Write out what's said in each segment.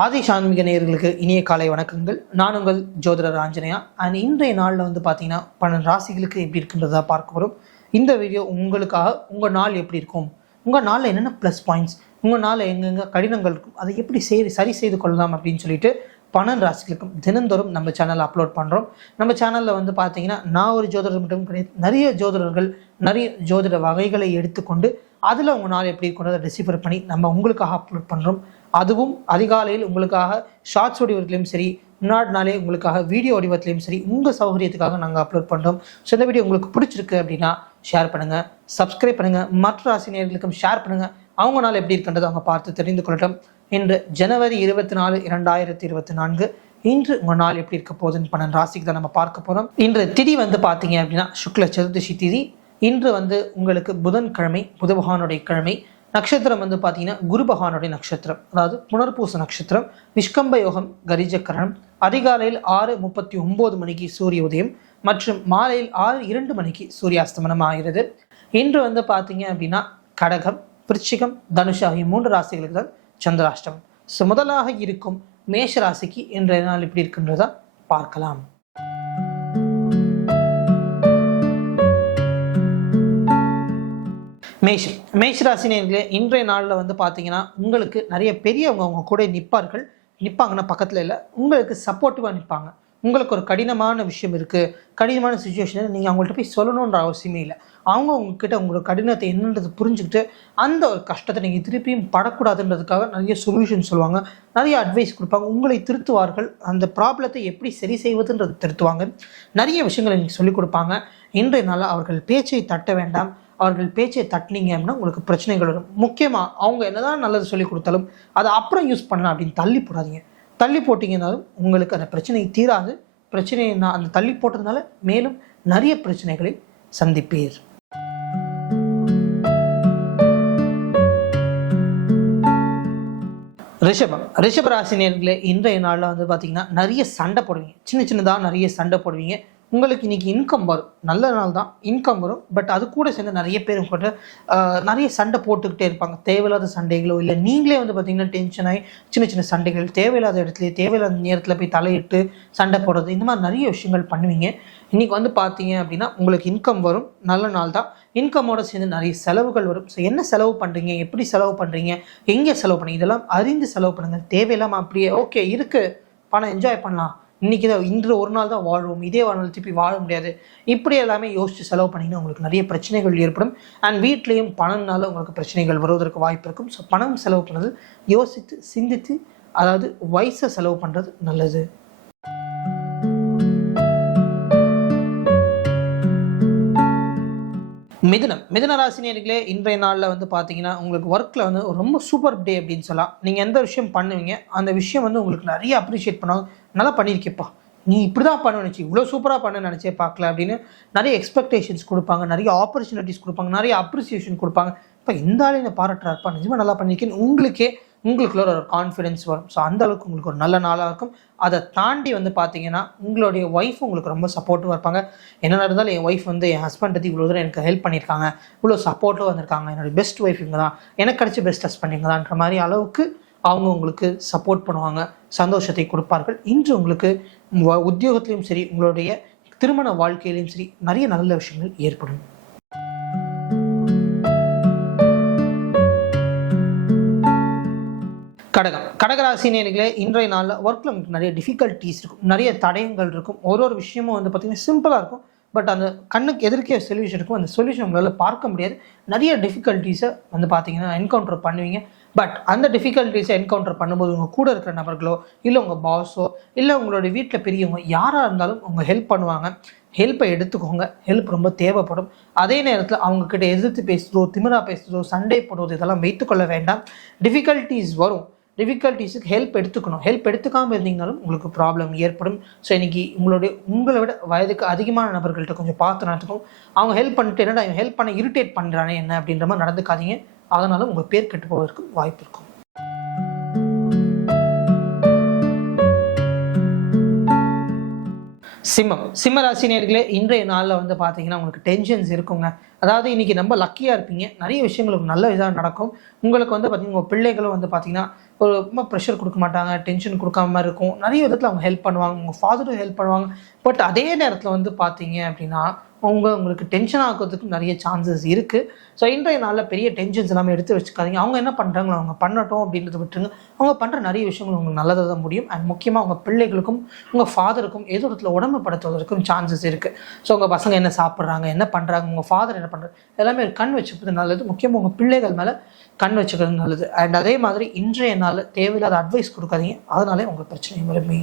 ஆதி சான்மிக நேயர்களுக்கு இனிய காலை வணக்கங்கள். நான் உங்கள் ஜோதிடர் ஆஞ்சநேயா. அண்ட் இன்றைய நாளில் பார்த்தீங்கன்னா 12 ராசிகளுக்கு எப்படி இருக்குன்றதா பார்க்க போகிறோம். இந்த வீடியோ உங்களுக்காக உங்கள் நாள் எப்படி இருக்கும், உங்கள் நாளில் என்னென்ன ப்ளஸ் பாயிண்ட்ஸ், உங்கள் நாளில் எங்கெங்கே கடினங்கள் இருக்கும், அதை எப்படி சரி செய்து கொள்ளலாம் அப்படின்னு சொல்லிட்டு 12 ராசிகளுக்கும் தினந்தோறும் நம்ம சேனலில் அப்லோட் பண்ணுறோம். நம்ம சேனலில் பார்த்தீங்கன்னா நான் ஒரு ஜோதிடர் மட்டும் கிடையாது, நிறைய ஜோதிடர்கள் நிறைய ஜோதிட வகைகளை எடுத்துக்கொண்டு அதில் உங்கள் நாள் எப்படி இருக்கிறத டிசிஃபர் பண்ணி நம்ம உங்களுக்காக அப்லோட் பண்ணுறோம். அதுவும் அதிகாலையில் உங்களுக்காக ஷார்ட்ஸ் வடிவத்திலையும் சரி, முன்னாடி நாளே உங்களுக்காக வீடியோ வடிவத்திலையும் சரி, உங்கள் சௌகரியத்துக்காக நாங்கள் அப்லோட் பண்ணுறோம். ஸோ இந்த வீடியோ உங்களுக்கு பிடிச்சிருக்கு அப்படின்னா ஷேர் பண்ணுங்கள், சப்ஸ்கிரைப் பண்ணுங்கள், மற்ற ராசினியர்களுக்கும் ஷேர் பண்ணுங்கள். அவங்க நாள் எப்படி இருக்கின்றதை அவங்க பார்த்து தெரிந்து கொள்ளட்டும். இன்று ஜனவரி 24, 2024. இன்று உங்கள் நாள் எப்படி இருக்க போகுதுன்னு 12 ராசிக்கு தான் நம்ம பார்க்க போகிறோம். இன்று திதி பார்த்தீங்க அப்படின்னா சுக்ல சதுர்தசி திதி. இன்று உங்களுக்கு புதன்கிழமை, புத பகவானுடைய கிழமை. நட்சத்திரம் பார்த்தீங்கன்னா குரு பகவானுடைய நட்சத்திரம், அதாவது புனர்பூச நட்சத்திரம். நிஷ்கம்ப யோகம், கரிஜக்கரணம். அதிகாலையில் 6:39 மணிக்கு சூரிய உதயம் மற்றும் மாலையில் 6:02 மணிக்கு சூரியாஸ்தமனம் ஆகிறது. இன்று பார்த்தீங்க அப்படின்னா கடகம், விருச்சிகம், தனுஷ் ஆகிய 3 ராசிகளுக்கு தான் சந்திராஷ்டமம். ஸோ முதலாக இருக்கும் மேஷ ராசிக்கு இன்றைய நாள் எப்படி இருக்குன்றதா பார்க்கலாம். மேஷ ராசினியர்களே, இன்றைய நாளில் பார்த்தீங்கன்னா உங்களுக்கு நிறைய பெரியவங்க அவங்க கூட நிற்பாங்கன்னா பக்கத்தில் இல்லை, உங்களுக்கு சப்போர்ட்டிவாக நிற்பாங்க. உங்களுக்கு ஒரு கடினமான விஷயம் இருக்குது, கடினமான சுச்சுவேஷன், நீங்கள் அவங்கள்ட்ட போய் சொல்லணுன்ற அவசியமே இல்லை. அவங்க உங்ககிட்ட உங்களோட கடினத்தை என்னன்றது புரிஞ்சுக்கிட்டு அந்த ஒரு கஷ்டத்தை நீங்கள் திருப்பியும் படக்கூடாதுன்றதுக்காக நிறைய சொல்யூஷன் சொல்லுவாங்க, நிறைய அட்வைஸ் கொடுப்பாங்க, உங்களை திருத்துவார்கள். அந்த ப்ராப்ளத்தை எப்படி சரி செய்வதுன்றது திருத்துவாங்க. நிறைய விஷயங்களை நீங்கள் சொல்லிக் கொடுப்பாங்க. இன்றைய நாளில் அவர்கள் பேச்சை தட்ட வேண்டாம். அவர்கள் பேச்சை தட்டினீங்க அப்படின்னா உங்களுக்கு பிரச்சனைகள் வரும். முக்கியமாக அவங்க என்னதான் நல்லது சொல்லி கொடுத்தாலும் அதை அப்புறம் யூஸ் பண்ணலாம் அப்படின்னு தள்ளி போடாதீங்க. தள்ளி போட்டிங்கனாலும் உங்களுக்கு அந்த பிரச்சனை தீராது. பிரச்சனையை அந்த தள்ளி போட்டதுனால மேலும் நிறைய பிரச்சனைகளை சந்திப்பீர். ரிஷப ராசினியர்களே, இன்றைய நாளில் பார்த்தீங்கன்னா நிறைய சண்டை போடுவீங்க. சின்னதாக நிறைய சண்டை போடுவீங்க. உங்களுக்கு இன்றைக்கி இன்கம் வரும், நல்ல நாள் தான், இன்கம் வரும். பட் அது கூட சேர்ந்து நிறைய பேர் கூட நிறைய சண்டை போட்டுக்கிட்டே இருப்பாங்க. தேவையில்லாத சண்டைகளோ இல்லை நீங்களே பார்த்திங்கன்னா டென்ஷன் ஆகி சின்ன சண்டைகள், தேவையில்லாத இடத்துல தேவையில்லாத நேரத்தில் போய் தலையிட்டு சண்டை போடுறது, இந்த மாதிரி நிறைய விஷயங்கள் பண்ணுவீங்க. இன்றைக்கி பார்த்தீங்க அப்படின்னா உங்களுக்கு இன்கம் வரும், நல்ல நாள் தான். இன்கமோட சேர்ந்து நிறைய செலவுகள் வரும். ஸோ என்ன செலவு பண்ணுறீங்க, எப்படி செலவு பண்ணுறீங்க, எங்கே செலவு பண்ணுறீங்க, இதெல்லாம் அறிந்து செலவு பண்ணுங்கள். தேவையில்லாமல் அப்படியே ஓகே இருக்குது பணம் என்ஜாய் பண்ணலாம், இன்று ஒரு நாள் தான் வாழ்வோம், இதே வாழ்நாள் திருப்பி வாழ முடியாது, இப்படி எல்லாமே யோசித்து செலவு பண்ணிங்கன்னா உங்களுக்கு நிறைய பிரச்சனைகள் ஏற்படும். அண்ட் வீட்லேயும் பணம்னால உங்களுக்கு பிரச்சனைகள் வருவதற்கு வாய்ப்பு இருக்கும். ஸோ பணம் செலவு பண்ணுறது யோசித்து சிந்தித்து, அதாவது வயசை செலவு பண்ணுறது நல்லது. மிதுன ராசினியர்களே, இன்றைய நாளில் பார்த்தீங்கன்னா உங்களுக்கு ஒர்க்கில் ரொம்ப சூப்பர் டே அப்படின்னு சொல்லலாம். நீங்கள் எந்த விஷயம் பண்ணுவீங்க, அந்த விஷயம் உங்களுக்கு நிறைய அப்ரிஷியேட் பண்ணுவாங்க. நல்லா பண்ணியிருக்கேப்பா, நீ இப்படி தான் பண்ண நினச்சி, இவ்வளோ சூப்பராக பண்ண நினச்சே பார்க்கல அப்படின்னு நிறைய எக்ஸ்பெக்டேஷன்ஸ் கொடுப்பாங்க, நிறைய ஆப்பர்ச்சுனிட்டிஸ் கொடுப்பாங்க, நிறைய அப்ரிசியேஷன் கொடுப்பாங்க. இப்போ இந்த ஆளே என்னை பாராட்டுறாருப்பா, நிஜமாக நல்லா பண்ணியிருக்கேன்னு உங்களுக்குள்ள ஒரு கான்ஃபிடென்ஸ் வரும். ஸோ அந்த அளவுக்கு உங்களுக்கு ஒரு நல்ல நாளாக இருக்கும். அதை தாண்டி பார்த்தீங்கன்னா உங்களுடைய ஒய்ஃப் உங்களுக்கு ரொம்ப சப்போர்ட்டிவாக இருப்பாங்க. என்ன இருந்தாலும் என் ஒய்ஃப் என் ஹஸ்பண்ட் இவ்வளோ தூரம் எனக்கு ஹெல்ப் பண்ணியிருக்காங்க, இவ்வளோ சப்போர்ட்டிவாக வந்திருக்காங்க, என்னோடய பெஸ்ட் ஒய்ஃப் இவங்க தான், எனக்கு கிடைச்ச பெஸ்ட் ஹஸ்பண்ட் இவங்க தான்ன்ற மாதிரி அளவுக்கு அவங்க உங்களுக்கு சப்போர்ட் பண்ணுவாங்க, சந்தோஷத்தை கொடுப்பார்கள். இன்று உங்களுக்கு உத்தியோகத்திலையும் சரி, உங்களுடைய திருமண வாழ்க்கையிலையும் சரி நிறைய நல்ல விஷயங்கள் ஏற்படும். கடகராசினியர்களே, இன்றைய நாளில் ஒர்க்கில் உங்களுக்கு நிறைய டிஃபிகல்ட்டிஸ் இருக்கும், நிறைய தடயங்கள் இருக்கும். ஒரு விஷயமும் பார்த்திங்கன்னா சிம்பிளாக இருக்கும், பட் அந்த கண்ணுக்கு எதிர்க்கே சொல்யூஷன் இருக்கும். அந்த சொல்யூஷன் உங்களால் பார்க்க முடியாது. நிறைய டிஃபிகல்ட்டிஸை பார்த்திங்கன்னா என்கவுண்டர் பண்ணுவீங்க. பட் அந்த டிஃபிகல்ட்டிஸை என்கவுண்டர் பண்ணும்போது உங்கள் கூட இருக்கிற நபர்களோ இல்லை உங்கள் பாஸோ இல்லை உங்களுடைய வீட்டில் பெரியவங்க யாராக இருந்தாலும் உங்கள் ஹெல்ப் பண்ணுவாங்க. ஹெல்ப்பை எடுத்துக்கோங்க, ஹெல்ப் ரொம்ப தேவைப்படும். அதே நேரத்தில் அவங்கக்கிட்ட எதிர்த்து பேசுகிறதோ, திமிரா பேசுகிறதோ, சண்டை போடுறதோ இதெல்லாம் வைத்துக்கொள்ள வேண்டாம். டிஃபிகல்ட்டிஸ் வரும், டிஃபிகல்ட்டிஸுக்கு ஹெல்ப் எடுத்துக்கணும். ஹெல்ப் எடுத்துக்காமல் இருந்தீங்கனாலும் உங்களுக்கு ப்ராப்ளம் ஏற்படும். ஸோ இன்றைக்கி உங்களை விட வயதுக்கு அதிகமான நபர்கள்ட்ட கொஞ்சம் பார்த்து நடத்துக்கும். அவங்க ஹெல்ப் பண்ணிட்டு என்னடா இவன் ஹெல்ப் பண்ண இரிட்டேட் பண்ணுறானே என்ன அப்படின்ற மாதிரி நடந்துக்காதீங்க. அதனால உங்கள் பேர் கெட்டு போவதற்கு வாய்ப்பு இருக்கும். சிம்ம ராசி நேயர்களே, இன்றைய நாளில் வந்து பார்த்தீங்கன்னா உங்களுக்கு டென்ஷன்ஸ் இருக்குங்க. அதாவது இன்னைக்கு ரொம்ப லக்கியாக இருப்பீங்க. நிறைய விஷயங்களுக்கு நல்ல இதாக நடக்கும். உங்களுக்கு வந்து பார்த்தீங்கன்னா உங்கள் பிள்ளைகளும் வந்து பார்த்தீங்கன்னா ஒரு ரொம்ப ப்ரெஷர் கொடுக்க மாட்டாங்க, டென்ஷன் கொடுக்காம மாதிரி இருக்கும். நிறைய விதத்தில் அவங்க ஹெல்ப் பண்ணுவாங்க, உங்கள் ஃபாதரும் ஹெல்ப் பண்ணுவாங்க. பட் அதே நேரத்தில் வந்து பார்த்தீங்க அப்படின்னா உங்களுக்கு டென்ஷன் ஆகிறதுக்கு நிறைய சான்சஸ் இருக்குது. ஸோ இன்றைய நாளில் பெரிய டென்ஷன்ஸ் எல்லாமே எடுத்து வச்சுக்காதீங்க. அவங்க என்ன பண்ணுறாங்களோ அவங்க பண்ணட்டும் அப்படின்றத விட்டுருங்க. அவங்க பண்ணுற நிறைய விஷயங்கள் உங்களுக்கு நல்லதாக தான் முடியும். அண்ட் முக்கியமாக உங்கள் பிள்ளைகளுக்கும் உங்கள் ஃபாதருக்கும் ஏதோ இடத்துல உடம்பு படுத்துவதற்கும் சான்சஸ் இருக்குது. ஸோ உங்கள் பசங்க என்ன சாப்பிட்றாங்க, என்ன பண்ணுறாங்க, உங்கள் ஃபாதர் என்ன பண்ணுறாங்க, எல்லாமே கண் வச்சுக்கிறது நல்லது. முக்கியமாக உங்கள் பிள்ளைகள் மேலே கண் வச்சுக்கிறது நல்லது. அண்ட் அதே மாதிரி இன்றைய நாளில் தேவையில்லாத அட்வைஸ் கொடுக்காதீங்க. அதனாலே உங்களுக்கு பிரச்சனை வருமே.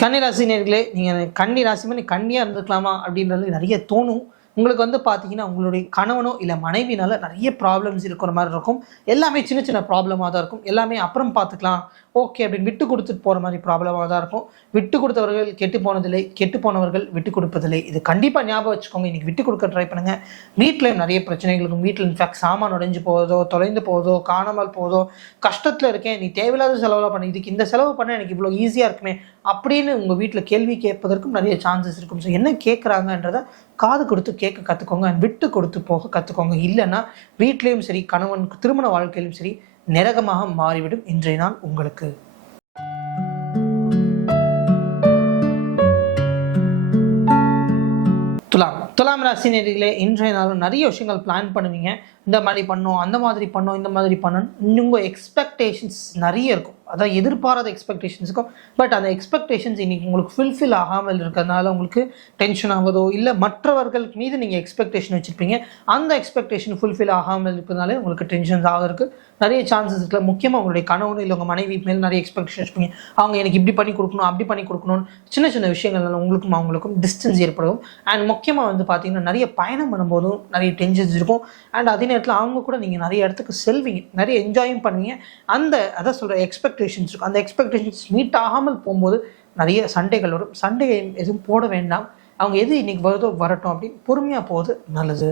கன்னி ராசி நேயர்களே, நீங்கள் கன்னி ராசி மாதிரி கன்னியாக இருந்துக்கலாமா அப்படின்றது நிறைய தோணும். உங்களுக்கு வந்து பார்த்தீங்கன்னா உங்களுடைய கணவனோ இல்லை மனைவினால நிறைய ப்ராப்ளம்ஸ் இருக்கிற மாதிரி இருக்கும். எல்லாமே சின்ன சின்ன ப்ராப்ளமாக தான் இருக்கும். எல்லாமே அப்புறம் பார்த்துக்கலாம் ஓகே அப்படின்னு விட்டு கொடுத்துட்டு போகிற மாதிரி ப்ராப்ளமாக தான் இருக்கும். விட்டு கொடுத்தவர்கள் கெட்டு போனதில்லை, கெட்டு போனவர்கள் விட்டு கொடுப்பதில்லை. இது கண்டிப்பாக ஞாபகம் வச்சுக்கோங்க. இன்றைக்கி விட்டு கொடுக்க ட்ரை பண்ணுங்கள். வீட்டில் நிறைய பிரச்சனைகள் இருக்கும். வீட்டில் இன்ஃபேக்ட் சாமான் உடைஞ்சு போவதோ, தொலைந்து போவதோ, காணாமல் போவதோ, கஷ்டத்தில் இருக்கேன், நீ தேவையில்லாத செலவெல்லாம் பண்ணி இதுக்கு இந்த செலவு பண்ண எனக்கு இவ்வளோ ஈஸியாக இருக்குமே அப்படின்னு உங்கள் வீட்டில் கேள்வி கேட்பதற்கும் நிறைய சான்சஸ் இருக்கும். ஸோ என்ன கேட்குறாங்கன்றதை காது கொடுத்து கேட்க கற்றுக்கோங்க. விட்டு கொடுத்து போக கற்றுக்கோங்க. இல்லைன்னா வீட்லேயும் சரி, கணவனுக்கு திருமண வாழ்க்கையிலும் சரி நரகமாக மாறிவிடும் இன்றைய நாள் உங்களுக்கு. துலாம் ராசி நேயர்களே, இன்றைய நாளும் நிறைய விஷயங்கள் பிளான் பண்ணுவீங்க. இந்த மாதிரி பண்ணோம், அந்த மாதிரி பண்ணோம், இந்த மாதிரி பண்ணணும். உங்கள் எக்ஸ்பெக்டேஷன்ஸ் நிறைய இருக்கும். அதான் எதிர்பாராத எக்ஸ்பெக்டேஷன்ஸ் இருக்கும். பட் அந்த எக்ஸ்பெக்டேஷன்ஸ் இன்னைக்கு உங்களுக்கு ஃபுல்ஃபில் ஆகாமல் இருக்கிறதுனால உங்களுக்கு டென்ஷன் ஆகுதோ, இல்லை மற்றவர்கள் மீது நீங்கள் எக்ஸ்பெக்டேஷன் வச்சுருப்பீங்க, அந்த எக்ஸ்பெக்டேஷன் ஃபுல்ஃபில் ஆகாமல் இருக்கிறதுனாலே உங்களுக்கு டென்ஷன்ஸ் ஆகிறதுக்கு நிறைய சான்சஸ் இருக்குது. முக்கியமாக உங்களுடைய கணவன் இல்லை உங்கள் மனைவி மேலே நிறைய எக்ஸ்பெக்டேஷன் வச்சுப்பீங்க. அவங்க எனக்கு இப்படி பண்ணி கொடுக்கணும், அப்படி பண்ணி கொடுக்கணும்னு சின்ன சின்ன விஷயங்கள்னால உங்களுக்கும் அவங்களுக்கும் டிஸ்டன்ஸ் ஏற்படும். அண்ட் முக்கியமாக வந்து பார்த்தீங்கன்னா நிறைய பயணம் பண்ணும்போதும் நிறைய டென்ஷன்ஸ் இருக்கும். அண்ட் அதே நேரத்தில் அவங்க கூட நீங்கள் நிறைய இடத்துக்கு செல்வீங்க, நிறைய என்ஜாயும் பண்ணுவீங்க. அதான் சொல்கிற எக்ஸ்பெக்டேஷன்ஸ் இருக்கும். அந்த எக்ஸ்பெக்டேஷன்ஸ் மீட் ஆகாமல் போகும்போது நிறைய சண்டைகள் வரும். சண்டை எதுவும் போட வேண்டாம். அவங்க எது இன்னைக்கு வருதோ வரட்டும் அப்படின்னு பொறுமையாக போவது நல்லது.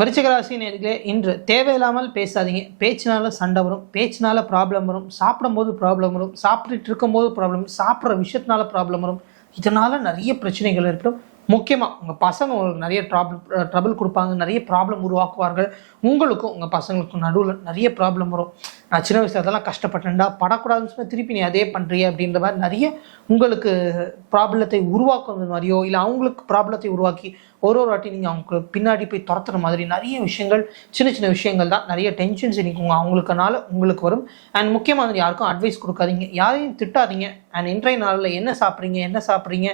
விருச்சிக ராசி நேயர்களே, இன்று தேவையில்லாமல் பேசாதீங்க. பேச்சினால சண்டை வரும், பேச்சினால ப்ராப்ளம் வரும், சாப்பிடும்போது ப்ராப்ளம் வரும், சாப்பிட்டுட்டு இருக்கும்போது ப்ராப்ளம், சாப்பிட்ற விஷயத்தினால ப்ராப்ளம் வரும். இதனால நிறைய பிரச்சனைகள் ஏற்படும். முக்கியமாக உங்கள் பசங்க உங்களுக்கு நிறைய ட்ரபிள் கொடுப்பாங்க, நிறைய ப்ராப்ளம் உருவாக்குவார்கள். உங்களுக்கும் உங்கள் பசங்களுக்கும் நடுவில் நிறைய ப்ராப்ளம் வரும். நான் சின்ன வயசில் அதெல்லாம் கஷ்டப்பட்டேன்டா, படக்கூடாதுன்னு சொன்னால் திருப்பி நீ அதே பண்ணுறிய அப்படின்ற மாதிரி நிறைய உங்களுக்கு ப்ராப்ளத்தை உருவாக்குறது மாதிரியோ, இல்லை அவங்களுக்கு ப்ராப்ளத்தை உருவாக்கி ஒரு வாட்டி நீங்கள் அவங்களுக்கு பின்னாடி போய் துரத்துற மாதிரி நிறைய விஷயங்கள், சின்ன சின்ன விஷயங்கள் தான் நிறைய டென்ஷன்ஸ் இன்றைக்கி அவங்களுக்குனால உங்களுக்கு வரும். அண்ட் முக்கியமாக யாருக்கும் அட்வைஸ் கொடுக்காதீங்க, யாரையும் திட்டாதீங்க. அண்ட் இன்றைய நாளில் என்ன சாப்பிட்றீங்க,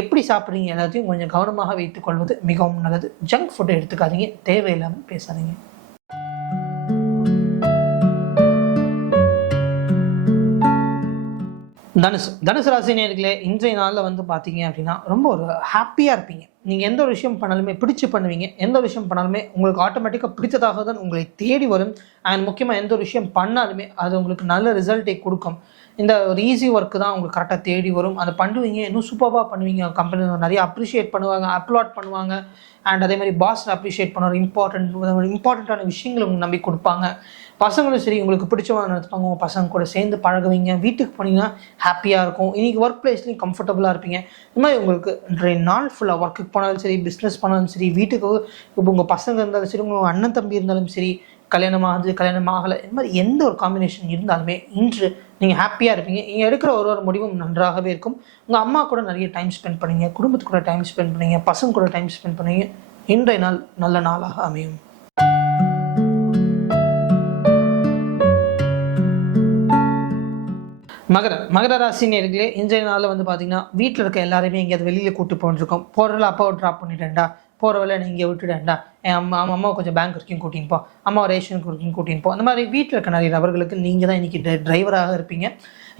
எப்படி சாப்பிட்றீங்க எல்லாத்தையும் கொஞ்சம் கவனமாக வைத்துக் கொள்வது மிகவும் நல்லது. ஜங்க் ஃபுட்டை எடுத்துக்காதீங்க, தேவையில்லாமல் பேசாதீங்க. தனுசு ராசி நேயர்களே, இன்றைய நாளில் வந்து பார்த்தீங்க அப்படின்னா ரொம்ப ஒரு ஹாப்பியாக இருப்பீங்க. நீங்கள் எந்த ஒரு விஷயம் பண்ணாலுமே பிடிச்சி பண்ணுவீங்க. எந்த ஒரு விஷயம் பண்ணாலுமே உங்களுக்கு ஆட்டோமேட்டிக்காக பிடித்ததாக தான் உங்களை தேடி வரும். அண்ட் முக்கியமாக எந்த ஒரு விஷயம் பண்ணாலுமே அது உங்களுக்கு நல்ல ரிசல்ட்டை கொடுக்கும். இந்த ஒரு ஈஸி ஒர்க்கு தான் உங்களுக்கு கரெக்டாக தேடி வரும். அதை பண்ணுவீங்க, இன்னும் சூப்பராக பண்ணுவீங்க. கம்பெனி நிறைய அப்ரிஷியேட் பண்ணுவாங்க, அப்லாட் பண்ணுவாங்க. அண்ட் அதே மாதிரி பாஸ் அப்ரிஷியேட் பண்ணுவாங்க. இம்பார்ட்டண்ட்டான விஷயங்களை உங்களுக்கு நம்பி கொடுப்பாங்க. பசங்களும் சரி உங்களுக்கு பிடிச்சவங்க நடத்துவாங்க. உங்கள் பசங்க கூட சேர்ந்து பழகுவீங்க. வீட்டுக்கு போனீங்கன்னா ஹாப்பியாக இருக்கும். இன்றைக்கி ஒர்க் பிளேஸ்லையும் கம்ஃபர்டபுளாக இருப்பீங்க. இந்த மாதிரி உங்களுக்கு இன்றைய நாள் ஃபுல்லாக ஒர்க்குக்கு போனாலும் சரி, பிஸ்னஸ் பண்ணாலும் சரி, வீட்டுக்கு இப்போ உங்கள் பசங்க இருந்தாலும் சரி, உங்கள் அண்ணன் தம்பி இருந்தாலும் சரி, கல்யாணம் ஆகலை, இந்த மாதிரி எந்த ஒரு காம்பினேஷன் இருந்தாலுமே இன்று நீங்கள் ஹாப்பியாக இருப்பீங்க. நீங்கள் எடுக்கிற ஒரு முடிவும் நன்றாகவே இருக்கும். உங்கள் அம்மா கூட நிறைய டைம் ஸ்பெண்ட் பண்ணுவீங்க, குடும்பத்து கூட டைம் ஸ்பெண்ட் பண்ணுவீங்க, பசங்க கூட டைம் ஸ்பெண்ட் பண்ணுவீங்க. இன்றைய நாள் நல்ல நாளாக அமையும். மகர ராசி நேயர்களே, இன்றைய நாளில் வந்து பார்த்தீங்கன்னா வீட்டில் இருக்க எல்லாருமே எங்கேயாவது வெளியில் கூப்பிட்டு போயிட்டுருக்கோம். போகிறதில்ல அப்பாவை ட்ராப் பண்ணிட்டேன்டா, போகிற வேலை நீ இங்கே விட்டுடேன்டா, என் அம்மாவை கொஞ்சம் பேங்க் வரைக்கும் கூட்டின்னு போ, அம்மாவை ரேஷனுக்கு வரைக்கும் கூட்டின்னு போ. அந்த மாதிரி வீட்டில் இருக்க நிறைய நபர்களுக்கு நீங்கள் தான் இன்றைக்கி டிரைவராக இருப்பீங்க.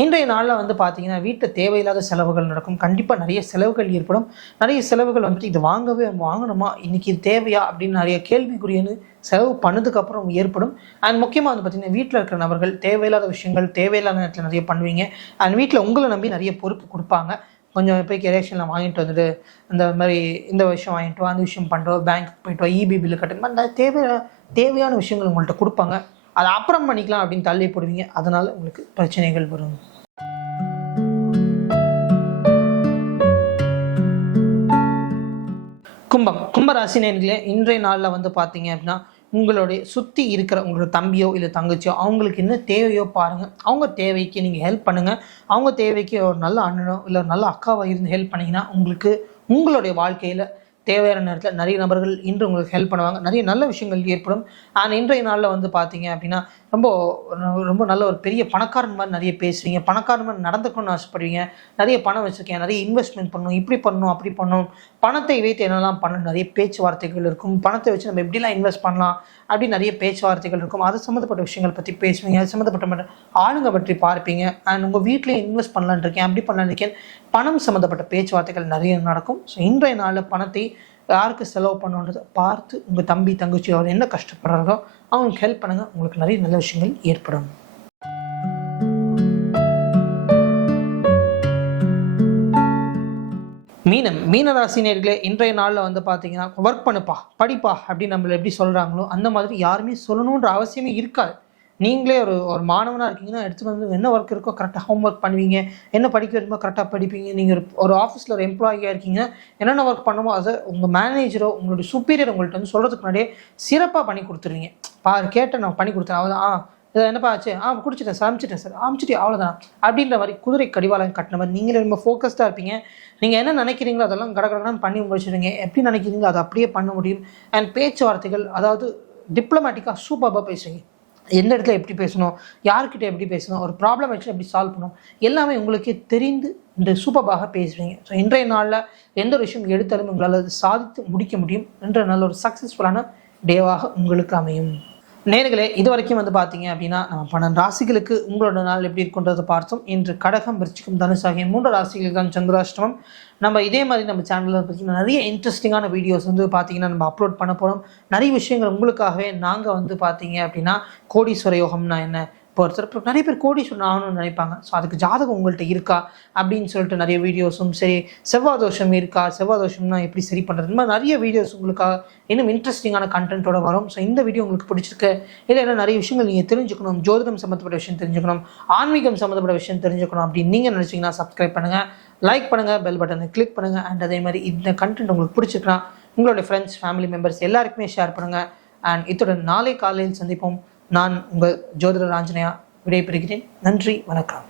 இன்றைய நாளில் வந்து பார்த்தீங்கன்னா வீட்டில் தேவையில்லாத செலவுகள் நடக்கும். கண்டிப்பாக நிறைய செலவுகள் ஏற்படும். நிறைய செலவுகள் வந்துட்டு இது வாங்கணுமா, இன்றைக்கி இது தேவையா அப்படின்னு நிறைய கேள்விக்குரியன்னு செலவு பண்ணதுக்கப்புறம் ஏற்படும். அண்ட் முக்கியமாக வந்து பார்த்திங்கன்னா வீட்டில் இருக்கிற நபர்கள் தேவையில்லாத விஷயங்கள் தேவையில்லாத நேரத்தில் நிறைய பண்ணுவீங்க. அண்ட் வீட்டில் உங்களை நம்பி நிறைய பொறுப்பு கொடுப்பாங்க. கொஞ்சம் போய் எலெக்ஷனில் வாங்கிட்டு வந்துட்டு இந்த மாதிரி இந்த விஷயம் வாங்கிட்டு வா, அந்த விஷயம் பண்ணுறோம், பேங்க்கு போய்ட்டு வா, இபி பில்லு கட்டு, இந்த மாதிரி தேவையான விஷயங்கள் உங்கள்கிட்ட கொடுப்பாங்க. அதை அப்புறம் பண்ணிக்கலாம் அப்படின்னு தள்ளி போடுவீங்க. அதனால் உங்களுக்கு பிரச்சனைகள் வரும். கும்பராசி நேயர்களே, இன்றைய நாளில் வந்து பார்த்தீங்க அப்படின்னா உங்களுடைய சுற்றி இருக்கிற உங்களோட தம்பியோ இல்லை தங்கச்சியோ அவங்களுக்கு என்ன தேவையோ பாருங்கள். அவங்க தேவைக்கு நீங்கள் ஹெல்ப் பண்ணுங்கள். அவங்க தேவைக்கு ஒரு நல்ல அண்ணனோ இல்லை ஒரு நல்ல அக்காவோ இருந்து ஹெல்ப் பண்ணிங்கன்னா உங்களுக்கு உங்களுடைய வாழ்க்கையில் தேவையான நேரத்தில் நிறைய நபர்கள் இன்று உங்களுக்கு ஹெல்ப் பண்ணுவாங்க. நிறைய நல்ல விஷயங்கள் ஏற்படும். அண்ட் இன்றைய நாளில் வந்து பார்த்தீங்க அப்படின்னா ரொம்ப ரொம்ப நல்ல ஒரு பெரிய பணக்காரன் மாதிரி நிறைய பேசுவீங்க. பணக்காரன் மாதிரி நடந்துக்கணும்னு ஆசைப்படுவீங்க. நிறைய பணம் வச்சுருக்கேன், நிறைய இன்வெஸ்ட்மெண்ட் பண்ணணும், இப்படி பண்ணணும், அப்படி பண்ணணும், பணத்தை வைத்து என்னெல்லாம் பண்ணணும், நிறைய பேச்சுவார்த்தைகள் இருக்கும். பணத்தை வச்சு நம்ம எப்படிலாம் இன்வெஸ்ட் பண்ணலாம் அப்படின்னு நிறைய பேச்சுவார்த்தைகள் இருக்கும். அது சம்மந்தப்பட்ட விஷயங்கள் பற்றி பேசுவீங்க. அது சம்மந்தப்பட்ட ஆளுங்க பற்றி பார்ப்பீங்க. அண்ட் உங்கள் வீட்டிலேயே இன்வெஸ்ட் பண்ணலான்னு இருக்கேன், அப்படி பண்ணலான்னு இருக்கேன், பணம் சம்மந்தப்பட்ட பேச்சுவார்த்தைகள் நிறைய நடக்கும். ஸோ இன்றைய நாளில் பணத்தை யாருக்கு செலவு பண்ணுன்றதை பார்த்து உங்கள் தம்பி தங்கச்சி அவர் என்ன கஷ்டப்படுறாரோ அவங்களுக்கு ஹெல்ப் பண்ணுங்கள். உங்களுக்கு நிறைய நல்ல விஷயங்கள் ஏற்படும். மீனராசினியர்களே, இன்றைய நாளில் வந்து பார்த்தீங்கன்னா ஒர்க் பண்ணுப்பா, படிப்பா அப்படின்னு நம்மளை எப்படி சொல்கிறாங்களோ அந்த மாதிரி யாருமே சொல்லணுன்ற அவசியமே இருக்காது. நீங்களே ஒரு மாணவனாக இருக்கீங்கன்னா எடுத்துகிட்டு வந்து என்ன ஒர்க் இருக்கோ கரெக்டாக ஹோம் ஒர்க் பண்ணுவீங்க, என்ன படிக்க வேணுமோ கரெக்டாக படிப்பீங்க. நீங்கள் ஒரு ஆஃபீஸில் ஒரு எம்ப்ளாயியாக இருக்கீங்க, என்னென்ன ஒர்க் பண்ணுமோ அதை உங்கள் மேனேஜரோ உங்களுடைய சுப்பீரியர் உங்கள்கிட்ட வந்து சொல்கிறதுக்கு முன்னாடியே சிறப்பாக பண்ணி கொடுத்துருவீங்க. கேட்டேன் நான் பண்ணி கொடுத்தேன், அவ்வளோதான், இதை என்னப்பா ஆச்சு, குடிச்சிட்டேன் சார், அமிச்சிட்டேன் சார், அமிச்சிட்டே அவ்வளோதான் அப்படின்ற மாதிரி குதிரை கடிவாளம் கட்டின மாதிரி நீங்களே ரொம்ப ஃபோக்கஸ்டாக இருப்பீங்க. நீங்கள் என்ன நினைக்கிறீங்களோ அதெல்லாம் கடகடன்னு பண்ணி முடிச்சிடுங்க. எப்படி நினைக்கிறீங்களோ அதை அப்படியே பண்ண முடியும். அண்ட் பேச்சுவார்த்தைகள், அதாவது டிப்ளமேட்டிக்காக சூப்பராக பேசுவீங்க. எந்த இடத்துல எப்படி பேசணும், யார்கிட்ட எப்படி பேசணும், ஒரு ப்ராப்ளம் வச்சு எப்படி சால்வ் பண்ணணும், எல்லாமே உங்களுக்கே தெரிந்து இந்த சூப்பராக பேசுவீங்க. ஸோ இன்றைய நாளில் எந்த ஒரு விஷயம் எடுத்தாலும் உங்களால் சாதித்து முடிக்க முடியும். இன்றைய நாள் ஒரு சக்ஸஸ்ஃபுல்லான டேவாக உங்களுக்கு அமையும். நேர்களே, இது வரைக்கும் வந்து பார்த்தீங்க அப்படின்னா நம்ம 12 ராசிகளுக்கு உங்களோட நாள் எப்படி இருக்குன்றதை பார்த்தோம். இன்று கடகம், விருச்சிகம், தனுசு ஆகிய 3 ராசிகளுக்கு தான் சந்திராஷ்டமம். நம்ம இதே மாதிரி நம்ம சேனலில் பார்த்தீங்கன்னா நிறைய இன்ட்ரெஸ்டிங்கான வீடியோஸ் வந்து பார்த்தீங்கன்னா நம்ம அப்லோட் பண்ண போகிறோம். நிறைய விஷயங்கள் உங்களுக்காகவே நாங்கள் வந்து பார்த்தீங்க அப்படின்னா கோடீஸ்வர யோகம்னா என்ன, இப்போ ஒருத்தர் நிறைய பேர் கோடீஸ்வரன் ஆகணும்னு நினைப்பாங்க. ஸோ அதுக்கு ஜாதகம் உங்கள்கிட்ட இருக்கா அப்படின்னு சொல்லிட்டு நிறைய வீடியோஸும் சரி, செவ்வாய் தோஷம் இருக்கா, செவ்வாய் தோஷம்னா எப்படி சரி பண்ணுறது, இந்த மாதிரி நிறைய வீடியோஸ் உங்களுக்காக இன்னும் இன்ட்ரெஸ்டிங்கான கண்டென்ட்டோட வரும். ஸோ இந்த வீடியோ உங்களுக்கு பிடிச்சிருக்கு, இல்லை நிறைய விஷயங்கள் நீங்கள் தெரிஞ்சுக்கணும், ஜோதிடம் சம்மந்தப்பட்ட விஷயம் தெரிஞ்சுக்கணும், ஆன்மீகம் சம்மந்தப்பட்ட விஷயம் தெரிஞ்சுக்கணும் அப்படின்னு நீங்கள் நினச்சிங்கன்னா சப்ஸ்கிரைப் பண்ணுங்கள், லைக் பண்ணுங்கள், பெல் பட்டனை கிளிக் பண்ணுங்கள். அண்ட் அதே மாதிரி இந்த கண்டென்ட் உங்களுக்கு பிடிச்சிருக்குன்னா உங்களுடைய ஃப்ரெண்ட்ஸ், ஃபேமிலி மெம்பர்ஸ் எல்லாருக்குமே ஷேர் பண்ணுங்கள். அண்ட் இத்துடன் நாளை காலையில் சந்திப்போம். நான் உங்கள் ஜோதிடர் ஆஞ்சநேயா விடைபெறுகிறேன். நன்றி, வணக்கம்.